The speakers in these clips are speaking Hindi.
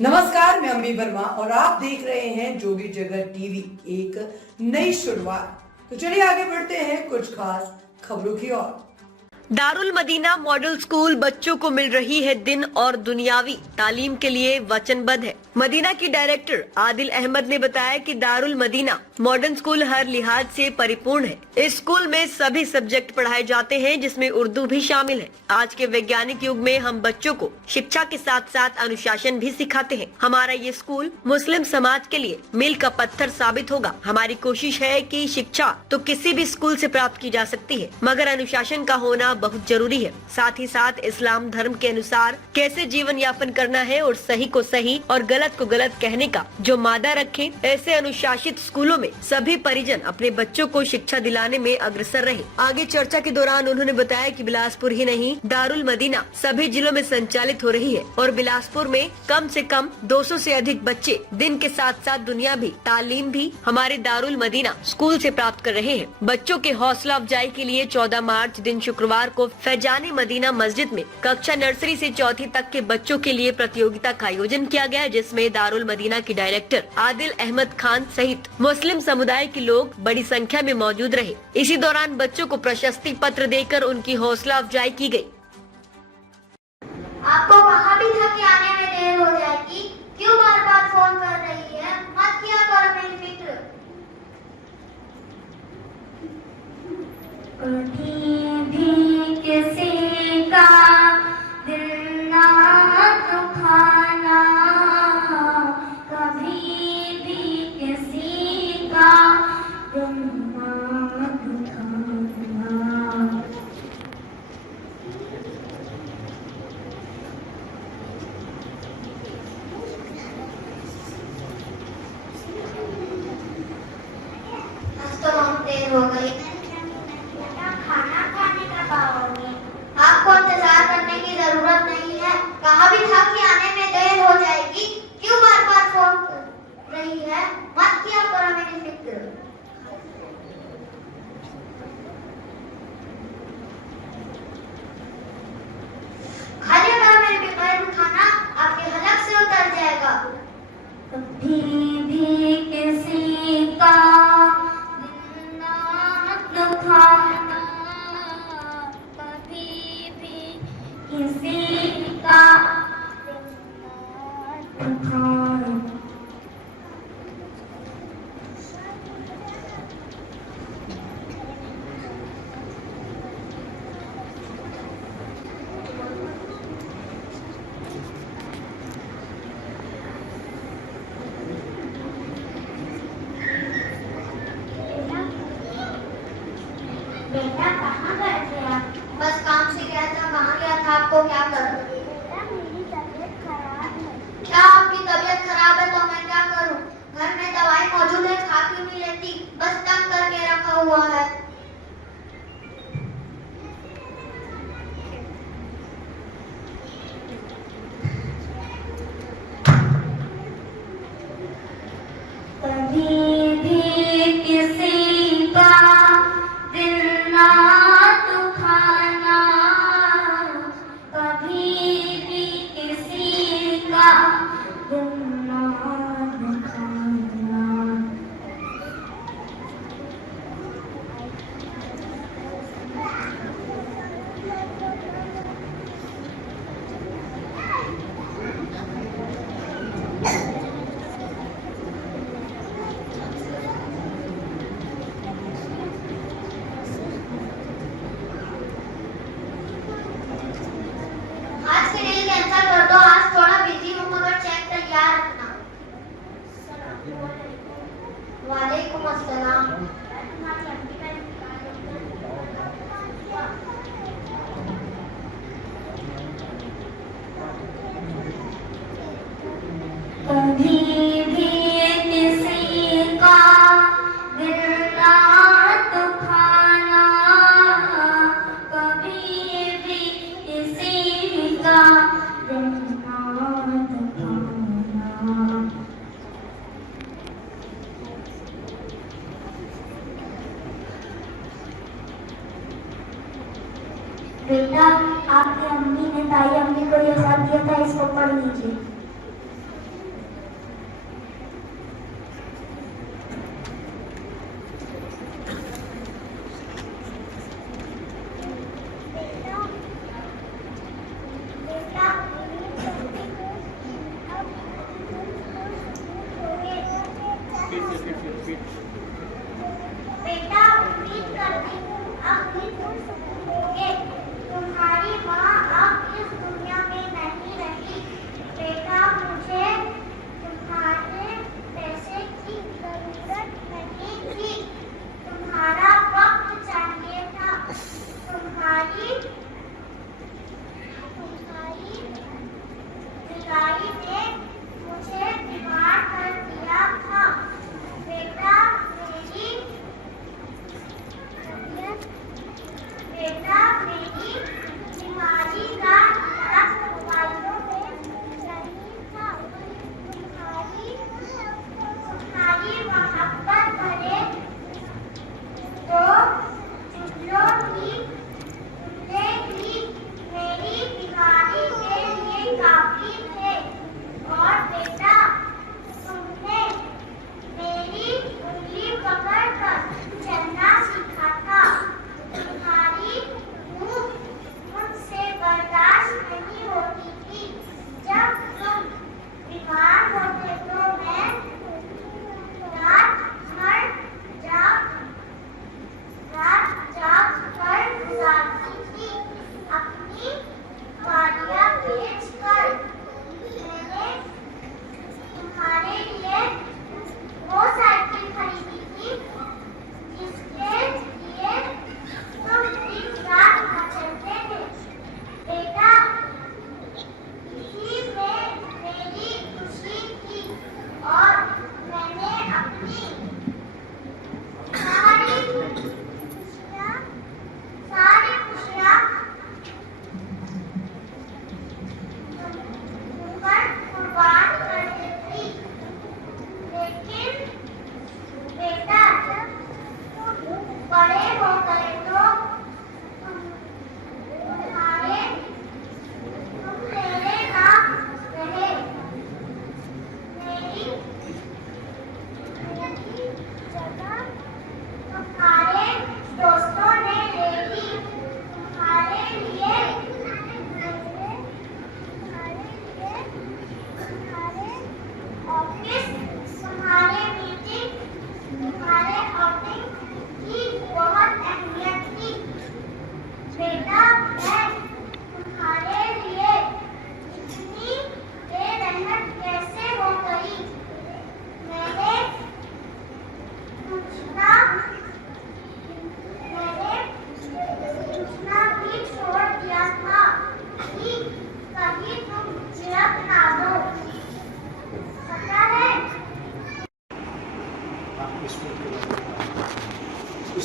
नमस्कार, मैं अम्बी वर्मा और आप देख रहे हैं जोगी जगत टीवी। एक नई शुरुआत। तो चलिए आगे बढ़ते हैं कुछ खास खबरों की ओर। दारुल मदीना मॉडल स्कूल बच्चों को मिल रही है दिन और दुनियावी तालीम के लिए वचनबद्ध है। मदीना की डायरेक्टर आदिल अहमद ने बताया कि दारुल मदीना मॉडर्न स्कूल हर लिहाज से परिपूर्ण है। इस स्कूल में सभी सब्जेक्ट पढ़ाए जाते हैं, जिसमें उर्दू भी शामिल है। आज के वैज्ञानिक युग में हम बच्चों को शिक्षा के साथ साथ अनुशासन भी सिखाते हैं। हमारा ये स्कूल मुस्लिम समाज के लिए मील का पत्थर साबित होगा। हमारी कोशिश है कि शिक्षा तो किसी भी स्कूल से प्राप्त की जा सकती है, मगर अनुशासन का होना बहुत जरूरी है। साथ ही साथ इस्लाम धर्म के अनुसार कैसे जीवन यापन करना है और सही को सही और गलत को गलत कहने का जो मादा रखे, ऐसे अनुशासित स्कूलों में सभी परिजन अपने बच्चों को शिक्षा दिलाने में अग्रसर रहे। आगे चर्चा के दौरान उन्होंने बताया कि बिलासपुर ही नहीं, दारुल मदीना सभी जिलों में संचालित हो रही है और बिलासपुर में कम से कम 200 से अधिक बच्चे दिन के साथ साथ दुनिया भी तालीम भी हमारे दारुल मदीना स्कूल से प्राप्त कर रहे हैं। बच्चों के हौसला अफजाई के लिए 14 मार्च दिन शुक्रवार को फैजाने मदीना मस्जिद में कक्षा नर्सरी से चौथी तक के बच्चों के लिए प्रतियोगिता का आयोजन किया गया, जिसमें दारुल मदीना की डायरेक्टर आदिल अहमद खान सहित मुस्लिम समुदाय के लोग बड़ी संख्या में मौजूद रहे। इसी दौरान बच्चों को प्रशस्ति पत्र देकर उनकी हौसला अफजाई की गई। आपको कहा भी था कि आने में देर हो जाएगी, क्यों बार बार फोन कर रही है? मत किया करो मेरी फिक्र। कभी भी किसी का दिल ना दुखाना, कभी भी किसी का दिल ना दुखाना। आज तो बहुत देर हो गई। खाना खाने कब आओगे? आपको इंतजार करने की जरूरत नहीं है। कहा भी था कि आने में देर हो जाएगी, क्यों बार बार फोन कर रही है? मत किया करो मेरी फिक्र। खा लिया करो मेरे बेकार खाना, आपके हलक से उतर जाएगा। कभी भी किसी का दिल ना दुखाना, कभी भी किसी का दिल ना दुखाना। बेटा कहाँ गए थे आप? बस काम से गया था। कहाँ गया था? आपको क्या करूं? बेटा मेरी तबीयत खराब है। क्या आपकी तबीयत खराब है तो मैं क्या करूं? घर में दवाई मौजूद है, खा क्यों नहीं लेती? बस तंग करके रखा हुआ है। कभी भी किसी का दिल ना दुखाना, कभी भी किसी का दिल ना दुखाना। आज की डील कैंसिल कर दो। आज थोड़ा बिजी हूँ, मगर चेक तैयार रखना। वालेकुम अस्सलाम। कभी भी किसी का दिल ना दुखाना, कभी भी किसी का दिल ना दुखाना। बेटा आपकी अम्मी ने ताई अम्मी को ये सब दिया था, इसको पढ़ लीजिए।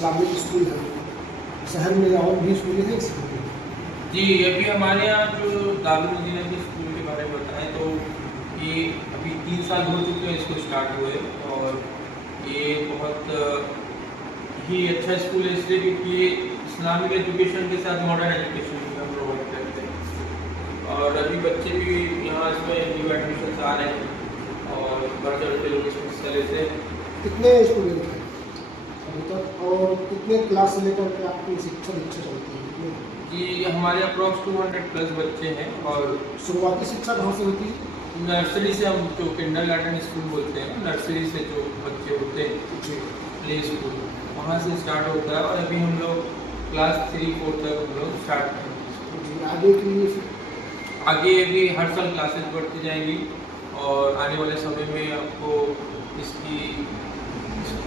इस्लामिक स्कूल है, शहर में और भी स्कूल है इसके लिए? जी, अभी हमारे यहाँ जो दारुल मदीना के स्कूल के बारे में बताएं तो ये अभी 3 साल हो चुके हैं इसको स्टार्ट हुए, और ये बहुत ही अच्छा स्कूल है इसलिए क्योंकि ये इस्लामिक एजुकेशन के साथ मॉडर्न एजुकेशन भी हम प्रोवाइड करते हैं। और अभी बच्चे भी यहाँ इसमें न्यू एडमिशन आ रहे हैं और बढ़ चढ़ के लोग इसमें हिस्सा लेते हैं। कितने स्टूडेंट हैं अभी तक, और कितने क्लास से लेकर के आपकी शिक्षा दीक्षा चलती है? कितने? जी, हमारे अप्रॉक्स 200+ बच्चे हैं, और शुरुआती शिक्षा कहाँ से होती है? नर्सरी से, हम जो किंडरगार्टन स्कूल बोलते हैं, नर्सरी से जो बच्चे होते हैं प्ले स्कूल, वहाँ से स्टार्ट होता है, और अभी हम लोग क्लास 3-4 तक हम लोग स्टार्ट करेंगे। जी, आगे के लिए फिर आगे भी हर साल क्लासेस बढ़ती जाएंगी, और आने वाले समय में आपको इसकी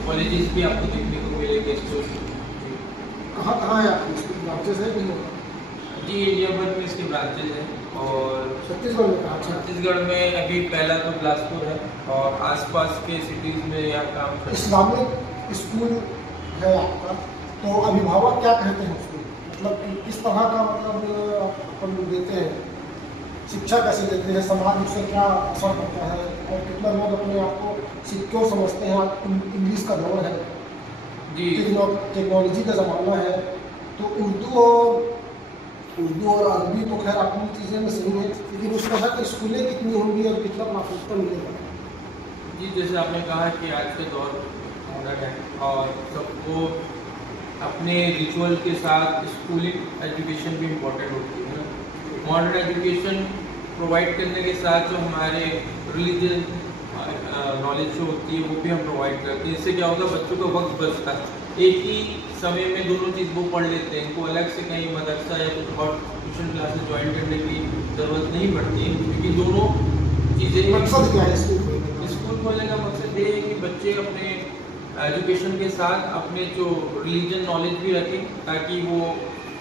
कॉलेजेस भी आपको देखने को मिलेंगे। कहाँ कहाँ है आपकी स्कूल ब्रांचेस है कि? जी, इंडिया भर में इसके ब्रांचेज हैं, और छत्तीसगढ़ में कहाँ? छत्तीसगढ़ में अभी पहला तो बिलासपुर है, और आसपास के सिटीज़ में यहाँ काम कर। इस्लामिक स्कूल है आपका, तो अभिभावक क्या कहते हैं उसको, मतलब कि किस तरह का मतलब अपन देते हैं, शिक्षा कैसे देते हैं, समाज उससे क्या असर करता है, और कितना लोग अपने आप को सिक्योर समझते हैं? इंग्लिश का दौर है जी, टेक्नोलॉजी का ज़माना है, तो उर्दू और अरबी तो खैर अपनी चीज़ें में सही है, लेकिन उस तरह की स्कूलें कितनी होंगी और कितना प्राथमिकता मिलेगा? जी, जैसे आपने कहा कि आज के दौर मॉडर्न है, और सबको अपने रिचुअल के साथ स्कूलिंग एजुकेशन भी इम्पोर्टेंट होती है ना। मॉडर्न एजुकेशन प्रोवाइड करने के साथ जो हमारे रिलीजन नॉलेज जो होती है वो भी हम प्रोवाइड करते हैं। इससे क्या होगा, बच्चों का वक्त बचता है, एक ही समय में दोनों चीज़ वो पढ़ लेते हैं, इनको अलग से कहीं मदरसा या कुछ और ट्यूशन क्लासेस ज्वाइन करने की ज़रूरत नहीं पड़ती है, क्योंकि दोनों चीज़ें। मकसद क्या है स्कूल खोलने का मकसद ये है कि बच्चे अपने एजुकेशन के साथ अपने जो रिलीजन नॉलेज भी रखें, ताकि वो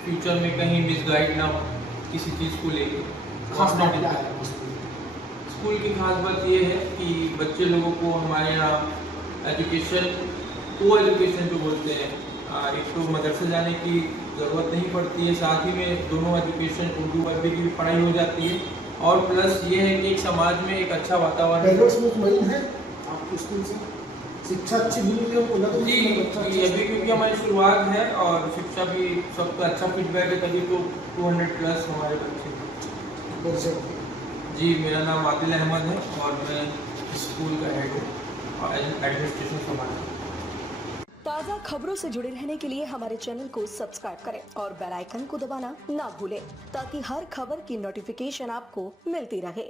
फ्यूचर में कहीं मिसगाइड ना हो किसी चीज़ को लेकर। खास बात क्या है स्कूल की खास बात ये है कि बच्चे लोगों को हमारे यहाँ एजुकेशन, को एजुकेशन जो बोलते हैं, एक तो मदरसे जाने की ज़रूरत नहीं पड़ती है, साथ ही में दोनों एजुकेशन उर्दू अरबी की भी पढ़ाई हो जाती है, और प्लस ये है कि एक समाज में एक अच्छा वातावरण। पेरेंट्स मुतमईन है आपके स्कूल से, शिक्षा अच्छी मिल रही है उनको? लग जी, अभी क्योंकि हमारी शुरुआत है और शिक्षा भी सबका अच्छा फीडबैक है, तभी तो 200+ हमारे बच्चे। जी, मेरा नाम आदिल अहमद है, और मैं स्कूल का हेड हूँ और एडमिनिस्ट्रेशन संभालता हूँ। ताज़ा खबरों से जुड़े रहने के लिए हमारे चैनल को सब्सक्राइब करें और बेल आइकन को दबाना ना भूलें, ताकि हर खबर की नोटिफिकेशन आपको मिलती रहे।